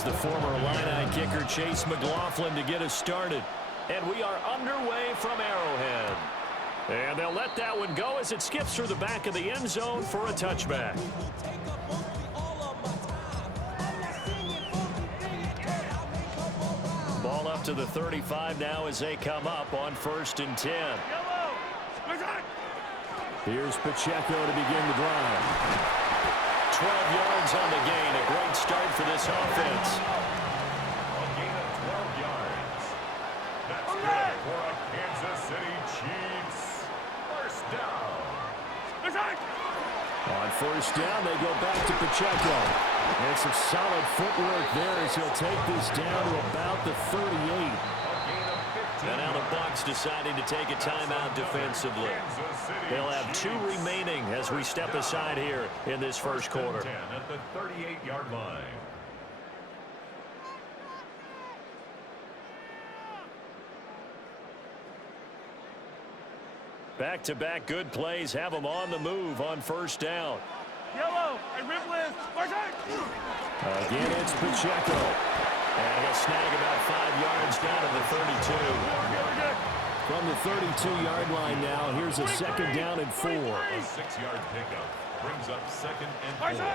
Here's the former Illini kicker, Chase McLaughlin, to get us started. And we are underway from Arrowhead. And they'll let that one go as it skips through the back of the end zone for a touchback. Ball up to the 35 now as they come up on 1st and 10. Here's Pacheco to begin the drive. 12 yards on the gain. A great start for this offense. A gain of 12 yards. That's good for a Kansas City Chiefs. First down. On 1st down, they go back to Pacheco. And some solid footwork there as he'll take this down to about the 38. And now the Bucs deciding to take a timeout defensively. They'll have 2 remaining as we step aside here in this first quarter. At the 38-yard line. Back-to-back good plays have them on the move on 1st down. Yellow and Ripley. Again, it's Pacheco. And he'll snag about 5 yards down to the 32. From the 32-yard line now, here's a 2nd down and 4. A 6-yard pickup brings up 2nd and 4.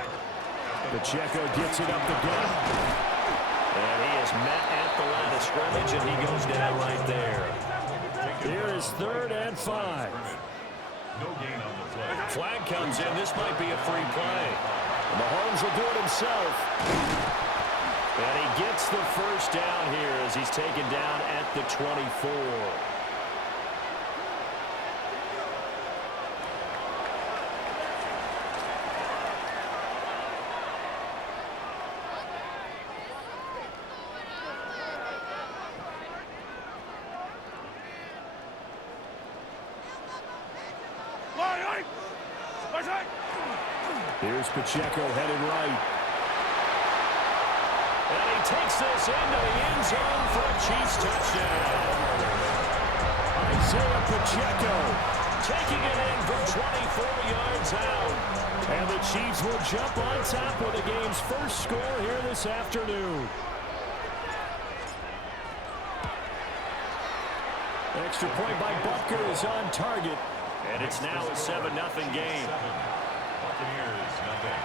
Pacheco gets it up the gut. And he is met at the line of scrimmage, and he goes down right there. Here is 3rd and 5. No gain on the play. Flag comes in. This might be a free play. Mahomes will do it himself. And he gets the 1st down here as he's taken down at the 24. Here's Pacheco headed right. And he takes this into the end zone for a Chiefs touchdown. Isaiah Pacheco taking it in for 24 yards out. And the Chiefs will jump on top with the game's first score here this afternoon. Extra point by Butker is on target. And it's now a 7-0 game. Buccaneers, nothing.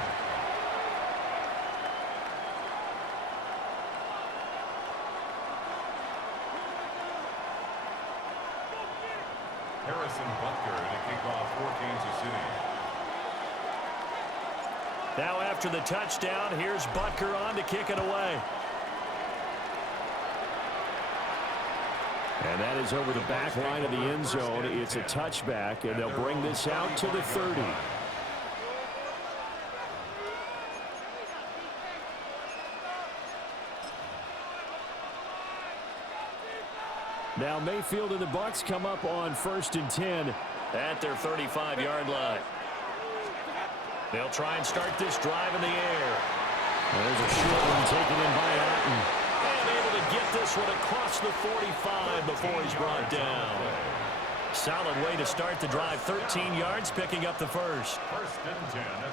Harrison Butker to kick off for Kansas City. Now after the touchdown, here's Butker on to kick it away. And that is over the back line of the end zone. It's a touchback, and they'll bring this out to the 30. Now Mayfield and the Bucs come up on 1st and 10 at their 35-yard line. They'll try and start this drive in the air. There's a short one taken in by Otten. And able to get this one across the 45 before he's brought down. Solid way to start the drive. 13 yards, picking up the first.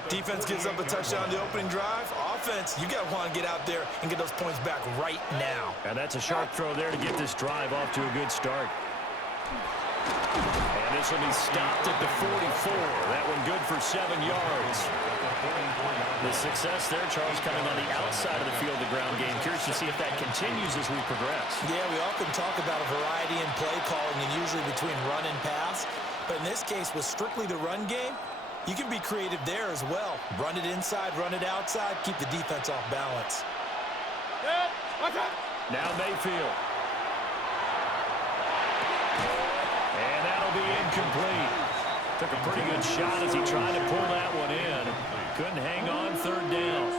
Defense gives up a touchdown the opening drive. Offense, you got to want to get out there and get those points back right now. And that's a sharp throw there to get this drive off to a good start. And this will be stopped at the 44. That one good for 7 yards. The success there, Charles, coming on the outside of the field, the ground game. Curious to see if that continues as we progress. Yeah, we often talk about a variety in play calling and usually between run and pass. But in this case, with strictly the run game, you can be creative there as well. Run it inside, run it outside, keep the defense off balance. Now Mayfield. And that'll be incomplete. Took a pretty good shot as he tried to pull that one in. Couldn't hang on, 3rd down.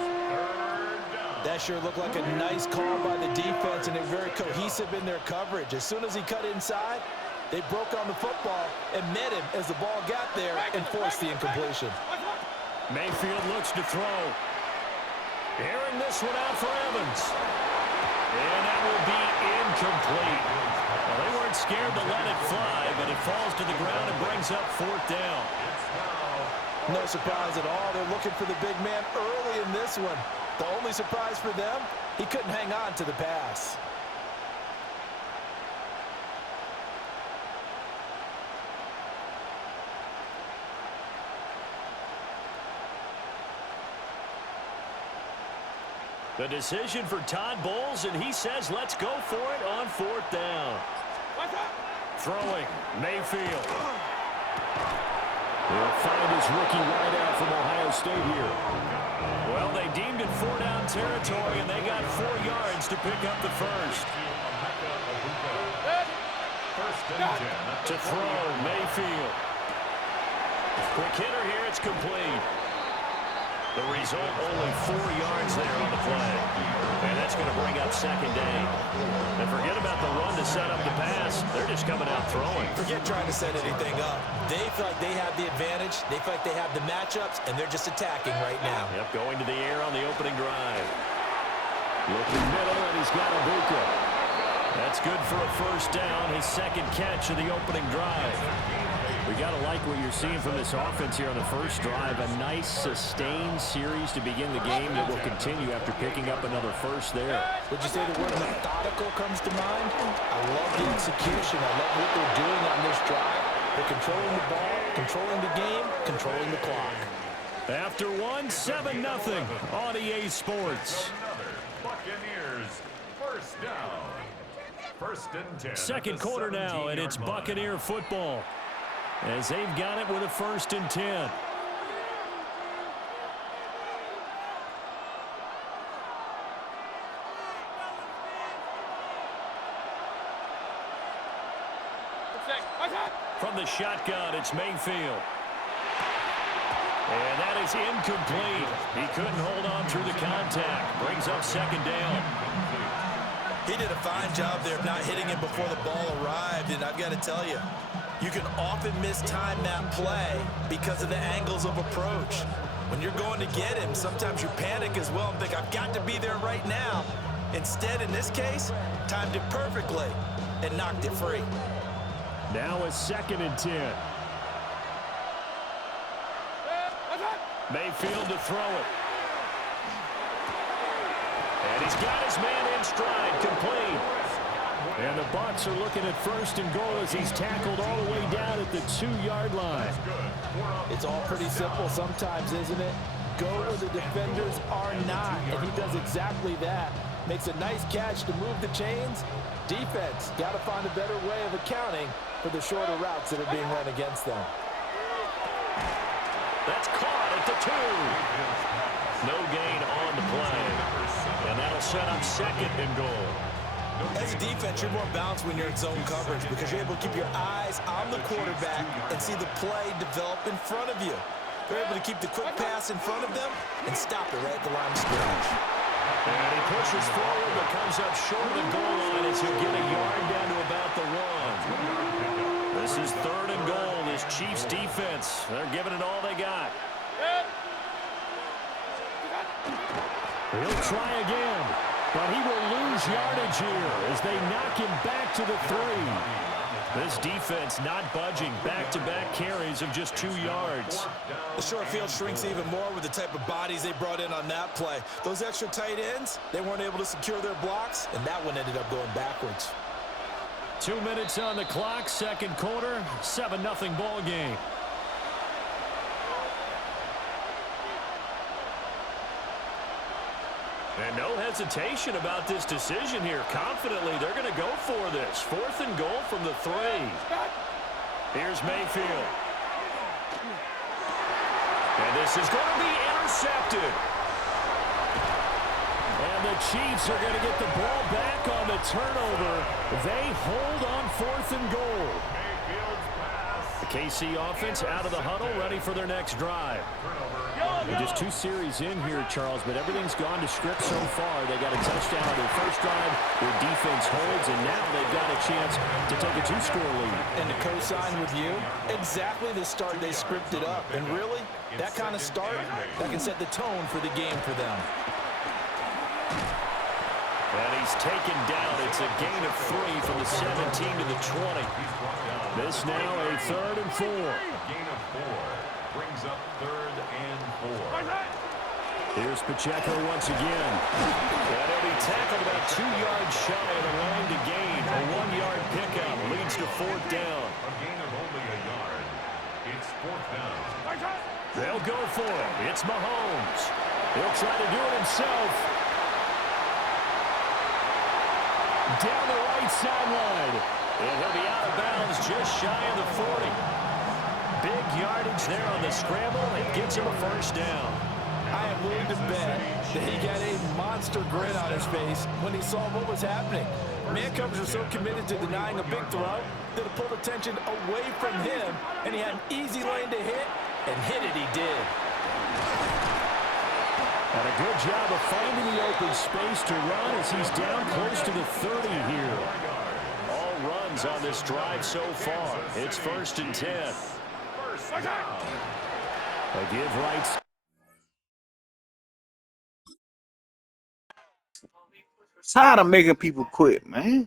That sure looked like a nice call by the defense, and they're very cohesive in their coverage. As soon as he cut inside, they broke on the football and met him as the ball got there and forced the incompletion. Mayfield looks to throw. Airing this one out for Evans. And that will be incomplete. Well, they weren't scared to let it fly, but it falls to the ground and brings up 4th down. No surprise at all. They're looking for the big man early in this one. The only surprise for them, he couldn't hang on to the pass. The decision for Todd Bowles, and he says let's go for it on 4th down. Throwing, Mayfield. He'll find his rookie wideout from Ohio State here. Well, they deemed it 4-down territory, and they got 4 yards to pick up the first. To throw, Mayfield. Quick hitter here, it's complete. The result, only 4 yards there on the play. And that's going to bring up 2nd down. And forget about the run to set up the pass. They're just coming out throwing. Forget trying to set anything up. They feel like they have the advantage. They feel like they have the matchups, and they're just attacking right now. Yep, going to the air on the opening drive. Looking middle, and he's got Ibuka. That's good for a 1st down, his 2nd catch of the opening drive. We got to like what you're seeing from this offense here on the first drive. A nice, sustained series to begin the game that will continue after picking up another first there. Would you say the word methodical comes to mind? I love the execution. I love what they're doing on this drive. They're controlling the ball, controlling the game, controlling the clock. After one, 7-0 on EA Sports. Buccaneers, 1st down. 1st and 10. 2nd quarter now, and it's Buccaneer football, as they've got it with a 1st and 10. From the shotgun, it's Mayfield. And that is incomplete. He couldn't hold on through the contact. Brings up 2nd down. He did a fine job there of not hitting him before the ball arrived, and I've got to tell you, you can often mistime that play because of the angles of approach. When you're going to get him, sometimes you panic as well and think, I've got to be there right now. Instead, in this case, timed it perfectly and knocked it free. Now a 2nd and 10. Mayfield to throw it. And he's got his man in stride, complete. And the Bucs are looking at 1st and goal as he's tackled all the way down at the 2-yard line. It's all pretty simple sometimes, isn't it? Go where the defenders are not, and he does exactly that. Makes a nice catch to move the chains. Defense got to find a better way of accounting for the shorter routes that are being run against them. That's caught at the 2. No gain on the play. And that'll set up 2nd and goal. As a defense, you're more balanced when you're in zone coverage because you're able to keep your eyes on the quarterback and see the play develop in front of you. They're able to keep the quick pass in front of them and stop it right at the line of scrimmage. And he pushes forward but comes up short of the goal line as he'll get a yard down to about the 1. This is 3rd and goal. This Chiefs defense, they're giving it all they got. He'll try again, but he will lose yardage here as they knock him back to the 3. This defense not budging. Back-to-back carries of just 2 yards. The short field shrinks even more with the type of bodies they brought in on that play. Those extra tight ends, they weren't able to secure their blocks, and that one ended up going backwards. 2 minutes on the clock, 2nd quarter, 7-0 ball game. And no hesitation about this decision here. Confidently, they're going to go for this. 4th and goal from the 3. Here's Mayfield. And this is going to be intercepted. And the Chiefs are going to get the ball back on the turnover. They hold on 4th and goal. The KC offense out of the huddle, ready for their next drive. They're just 2 series in here, Charles, but everything's gone to script so far. They got a touchdown on their first drive. Their defense holds, and now they've got a chance to take a 2-score lead. And to co-sign with you, exactly the start they scripted up. And really, that kind of start, that can set the tone for the game for them. And he's taken down. It's a gain of 3 from the 17 to the 20. This now a 3rd and 4. Gain of 4 brings up 3rd and 4. Here's Pacheco once again. And he'll be tackled about 2 yards shy of the line to gain. A 1-yard pickup leads to 4th down. A gain of only a yard. It's 4th down. They'll go for it. It's Mahomes. He'll try to do it himself. Down the right sideline. And he'll be out of bounds just shy of the 40. Big yardage there on the scramble. It gets him a 1st down. I am willing to bet that he got a monster grin on his face when he saw what was happening. Man covers are so committed to denying a big throw that it pulled attention away from him, and he had an easy lane to hit, and hit it he did. And a good job of finding the open space to run as he's down close to the 30 here. All runs on this drive so far. It's 1st and 10. A give right. Tired of making people quit, man.